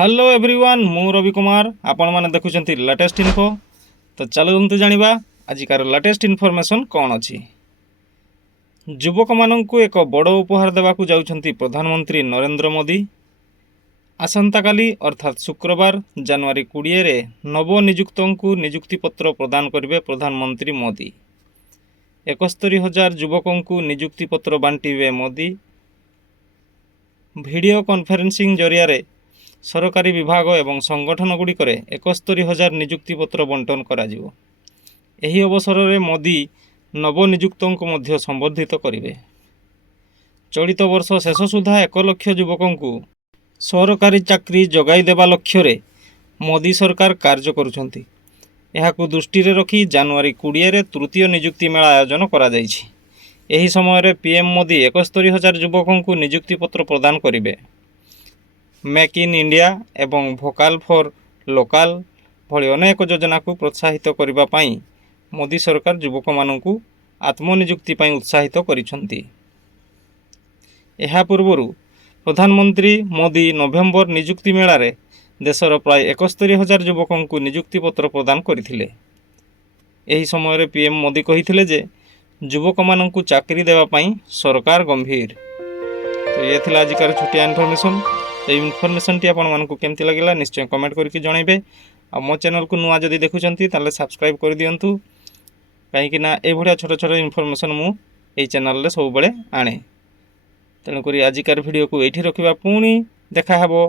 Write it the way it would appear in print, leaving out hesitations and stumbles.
Hello everyone मु रवि कुमार आपण माने देखुचंती लेटेस्ट इन्फो। तो चलतु जानिबा आजिकार लेटेस्ट इनफॉरमेशन कौन अछि। युवक माननकु एक बड़ उपहार देवाकू जाउछंती प्रधानमंत्री नरेंद्र मोदी। आसंता काली अर्थात शुक्रवार जनवरी 20 रे नवनियुक्तंकु नियुक्ति पत्र प्रदान करिवे प्रधानमंत्री मोदी। 71,000 युवकंकु नियुक्ति पत्र बांटिवे मोदी। वीडियो कॉन्फ्रेंसिंग जरिया रे सरकारी विभाग एवं संगठन गुड़िक 71,000 नियुक्ति पत्र बंटन कराजिवो। एही अवसर में मोदी नवनियुक्तों को मध्य संबोधित करेंगे। चलित वर्ष शेष सुधा 1 लाख युवकों को सरकारी चाकरी जगाई देवा लक्ष्य रे मोदी सरकार कार्य करुछंती। एहाकु दृष्टि रे रखी जनवरी 20 रे तृतीय नियुक्ति मेला आयोजन करा जायछि। एही समय रे पीएम मोदी 71,000 युवकों को नियुक्ति पत्र प्रदान करेंगे। मेक इन इंडिया एवं भोकाल फॉर लोकाल भली अनेक योजना को प्रोत्साहित करने पाई मोदी सरकार युवक मानू आत्मनियुक्ति पाई उत्साहित करिसेंती। एहा पूर्वरु प्रधानमंत्री मोदी नवेम्बर नियुक्ति मेला रे देशर प्राय 71,000 युवकों को नियुक्ति पत्र प्रदान करथिले। एही समय रे पीएम मोदी कहिथिले जे युवक मानू चाकरी देवा पाई सरकार गंभीर। तो ये थिला आजिकार छोटिया इनफॉरमेशन। तो इनफॉरमेशन टी आपण मानकु केमती लागिला निश्चय कमेंट करके जणाइबे। आ मो चैनल को नुआ जदि देखुचंती ताले सब्सक्राइब कर दियंतु, कहीं ना ए भड़िया छोट छोट इनफॉरमेशन मु ए चैनल रे सब बळे आणे। तेणुकरी आजिकार वीडियो को एठी रखिबा, पुणी देखा हबो